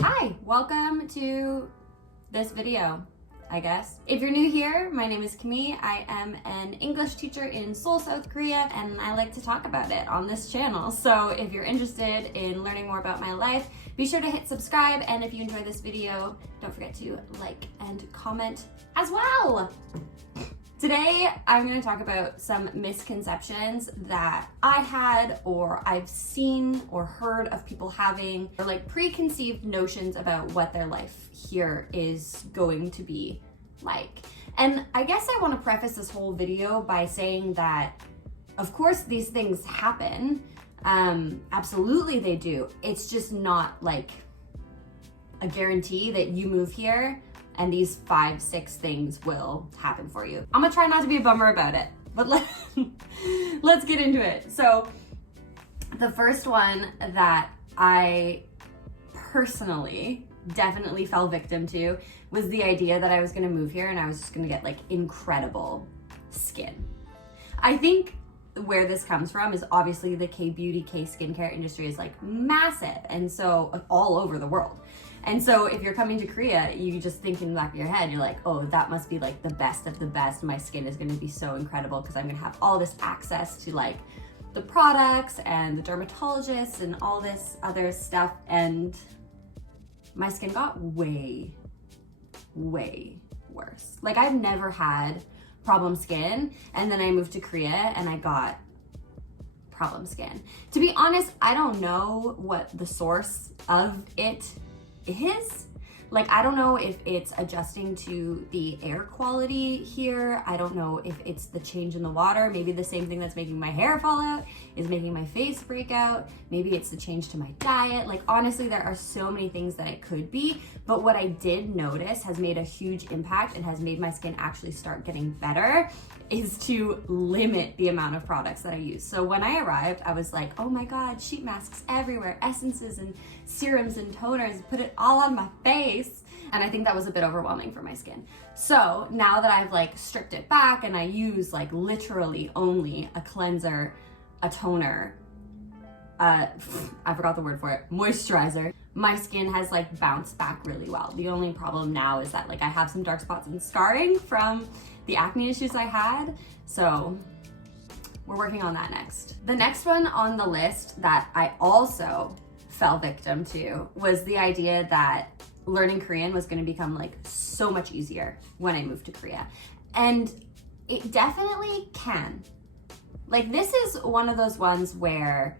Hi, welcome to this video, I guess. If you're new here, my name is Camille. I am an English teacher in Seoul, South Korea, and I like to talk about it on this channel. So if you're interested in learning more about my life, be sure to hit subscribe, and if you enjoy this video, don't forget to like and comment as well. Today, I'm going to talk about some misconceptions that I had or I've seen or heard of people having, or like preconceived notions about what their life here is going to be like. And I guess I want to preface this whole video by saying that, of course, these things happen. Absolutely they do. It's just not like a guarantee that you move here and these 5-6 things will happen for you. I'm gonna try not to be a bummer about it, but let's get into it. So the first one that I personally definitely fell victim to was the idea that I was gonna move here and I was just gonna get like incredible skin. I think where this comes from is obviously the K-beauty, K-skincare industry is like massive, and so all over the world. And so if you're coming to Korea, you just think in the back of your head, you're like, oh, that must be like the best of the best. My skin is gonna be so incredible because I'm gonna have all this access to like the products and the dermatologists and all this other stuff. And my skin got way, way worse. Like I've never had problem skin, and then I moved to Korea and I got problem skin. To be honest, I don't know what the source of it is. Like, I don't know if it's adjusting to the air quality here. I don't know if it's the change in the water. Maybe the same thing that's making my hair fall out is making my face break out. Maybe it's the change to my diet. Like, honestly, there are so many things that it could be. But what I did notice has made a huge impact and has made my skin actually start getting better is to limit the amount of products that I use. So when I arrived, I was like, oh my God, sheet masks everywhere, essences and serums and toners, put it all on my face. And I think that was a bit overwhelming for my skin. So now that I've like stripped it back and I use like literally only a cleanser, a toner, I forgot the word for it, moisturizer, my skin has like bounced back really well. The only problem now is that like I have some dark spots and scarring from the acne issues I had. So we're working on that next. The next one on the list that I also fell victim to was the idea that learning Korean was going to become like so much easier when I moved to Korea. And it definitely can. Like this is one of those ones where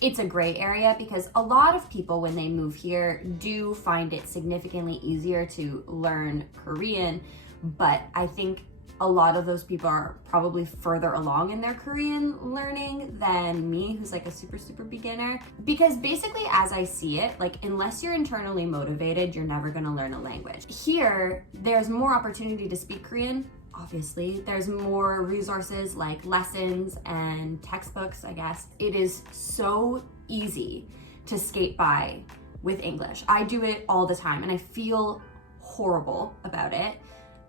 it's a gray area because a lot of people when they move here do find it significantly easier to learn Korean, but I think a lot of those people are probably further along in their Korean learning than me, who's like a super beginner. Because basically, as I see it, like unless you're internally motivated, you're never gonna learn a language. Here, there's more opportunity to speak Korean. Obviously, there's more resources like lessons and textbooks, I guess. It is so easy to skate by with English. I do it all the time and I feel horrible about it.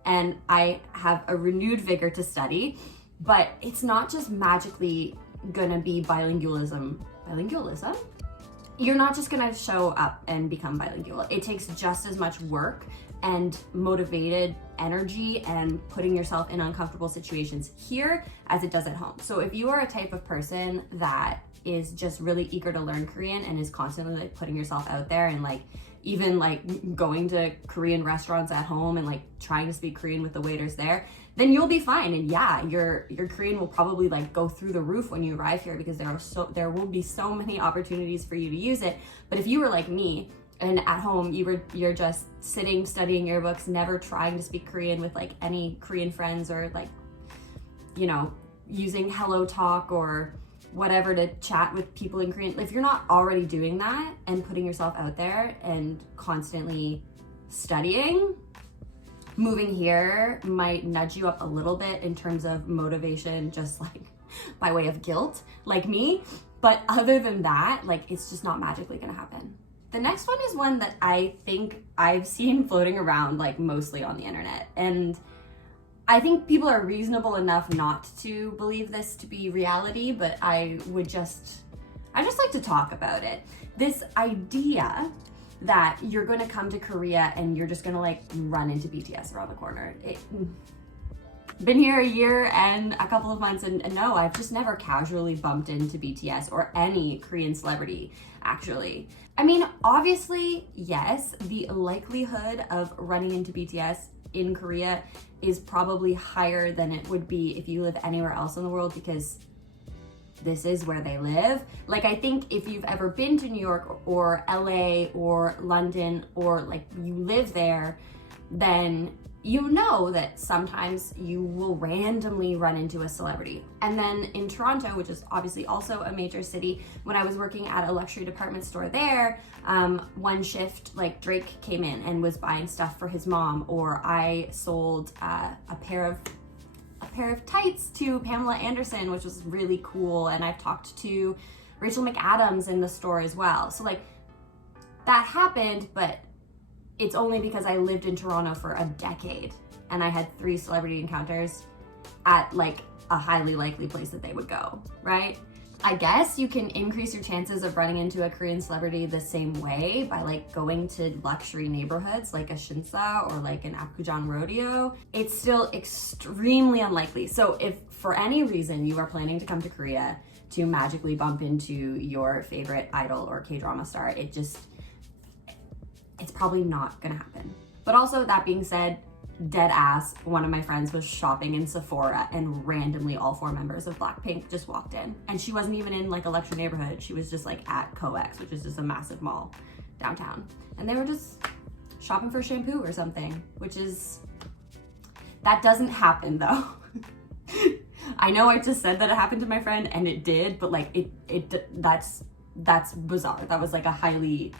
And I have a renewed vigor to study, but it's not just magically gonna be bilingualism. Bilingualism? You're not just gonna show up and become bilingual. It takes just as much work and motivated energy and putting yourself in uncomfortable situations here as it does at home. So if you are a type of person that is just really eager to learn Korean and is constantly like putting yourself out there and like even like going to Korean restaurants at home and like trying to speak Korean with the waiters there, then you'll be fine. And yeah, your Korean will probably like go through the roof when you arrive here because there will be so many opportunities for you to use it. But if you were like me and at home you're just sitting studying your books, never trying to speak Korean with like any Korean friends or like, you know, using Hello Talk or whatever to chat with people in Korean. If you're not already doing that and putting yourself out there and constantly studying, moving here might nudge you up a little bit in terms of motivation, just like by way of guilt, like me. But other than that, like it's just not magically gonna happen. The next one is one that I think I've seen floating around like mostly on the internet. And I think people are reasonable enough not to believe this to be reality, but I just like to talk about it. This idea that you're gonna come to Korea and you're just gonna like run into BTS around the corner. Been here a year and a couple of months, and no, I've just never casually bumped into BTS or any Korean celebrity, actually. I mean, obviously, yes, the likelihood of running into BTS in Korea is probably higher than it would be if you live anywhere else in the world, because this is where they live. Like, I think if you've ever been to New York or LA or London, or like you live there, then you know that sometimes you will randomly run into a celebrity. And then in Toronto, which is obviously also a major city, when I was working at a luxury department store there, one shift, like Drake came in and was buying stuff for his mom, or I sold a pair of tights to Pamela Anderson, which was really cool. And I've talked to Rachel McAdams in the store as well. So like that happened, but it's only because I lived in Toronto for a decade and I had 3 celebrity encounters at like a highly likely place that they would go, right? I guess you can increase your chances of running into a Korean celebrity the same way by like going to luxury neighborhoods like a Shinsa or like an Apgujeong rodeo. It's still extremely unlikely. So if for any reason you are planning to come to Korea to magically bump into your favorite idol or K-drama star, it's probably not gonna happen. But also, that being said, dead ass, one of my friends was shopping in Sephora and randomly all 4 members of Blackpink just walked in. And she wasn't even in like a luxury neighborhood. She was just like at COEX, which is just a massive mall downtown. And they were just shopping for shampoo or something, that doesn't happen though. I know I just said that it happened to my friend, and it did, but like that's bizarre. That was like a highly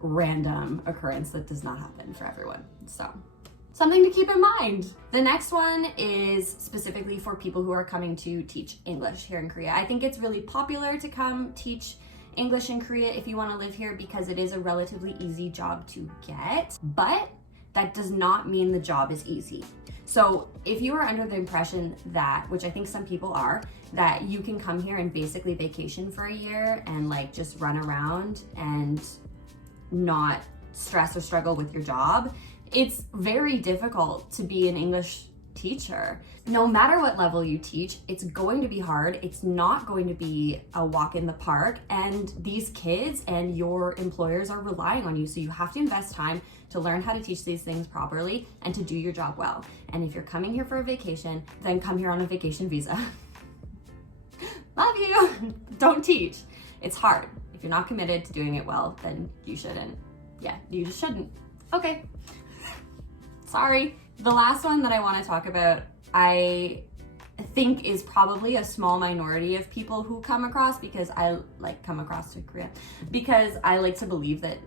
random occurrence that does not happen for everyone. So something to keep in mind. The next one is specifically for people who are coming to teach English here in Korea. I think it's really popular to come teach English in Korea if you want to live here, because it is a relatively easy job to get, but that does not mean the job is easy. So if you are under the impression that, which I think some people are, that you can come here and basically vacation for a year and like just run around and not stress or struggle with your job, it's very difficult to be an English teacher. No matter what level you teach, it's going to be hard. It's not going to be a walk in the park, and these kids and your employers are relying on you. So you have to invest time to learn how to teach these things properly and to do your job well. And if you're coming here for a vacation, then come here on a vacation visa. Love you. Don't teach. It's hard. If you're not committed to doing it well, then you shouldn't. Yeah, you just shouldn't. Okay. Sorry. The last one that I want to talk about, I think is probably a small minority of people who come across, because I like come across to Korea, because I like to believe that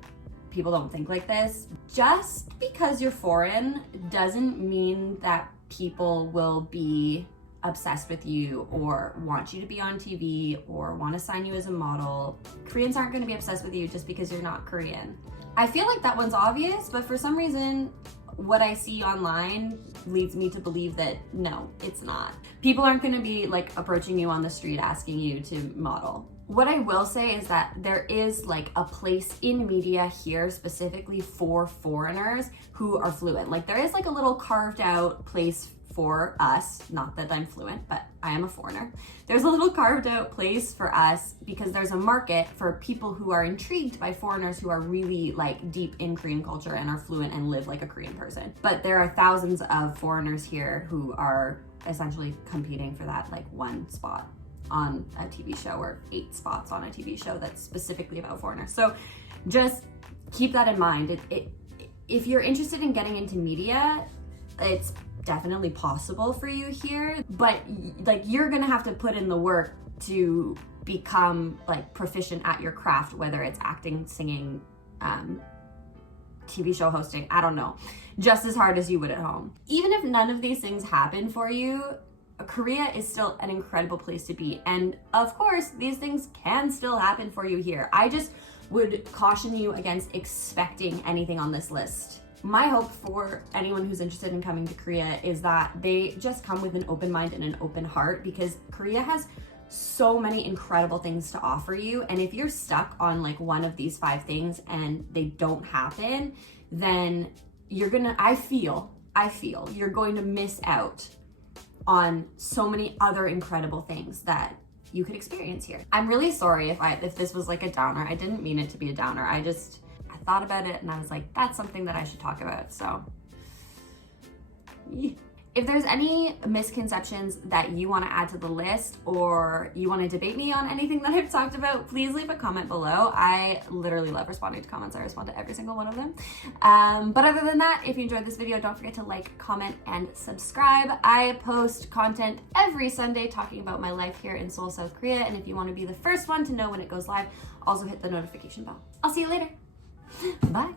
people don't think like this. Just because you're foreign doesn't mean that people will be obsessed with you or want you to be on TV or want to sign you as a model. Koreans aren't going to be obsessed with you just because you're not Korean. I feel like that one's obvious, but for some reason, what I see online leads me to believe that no, it's not. People aren't going to be like approaching you on the street asking you to model. What I will say is that there is like a place in media here specifically for foreigners who are fluent. Like there is like a little carved out place for us, not that I'm fluent, but I am a foreigner. There's a little carved out place for us because there's a market for people who are intrigued by foreigners who are really like deep in Korean culture and are fluent and live like a Korean person. But there are thousands of foreigners here who are essentially competing for that like one spot on a TV show, or 8 spots on a TV show that's specifically about foreigners. So just keep that in mind. If you're interested in getting into media, it's definitely possible for you here, but like you're gonna have to put in the work to become like proficient at your craft, whether it's acting, singing, TV show hosting, I don't know, just as hard as you would at home. Even if none of these things happen for you, Korea is still an incredible place to be. And of course, these things can still happen for you here. I just would caution you against expecting anything on this list. My hope for anyone who's interested in coming to Korea is that they just come with an open mind and an open heart, because Korea has so many incredible things to offer you. And if you're stuck on like one of these 5 things and they don't happen, then I feel you're going to miss out on so many other incredible things that you could experience here. I'm really sorry if this was like a downer. I didn't mean it to be a downer. I thought about it and I was like, that's something that I should talk about. So if there's any misconceptions that you want to add to the list, or you want to debate me on anything that I've talked about, please leave a comment below. I literally love responding to comments. I respond to every single one of them. But other than that, if you enjoyed this video, don't forget to like, comment, and subscribe. I post content every Sunday talking about my life here in Seoul, South Korea. And if you want to be the first one to know when it goes live, also hit the notification bell. I'll see you later. Bye.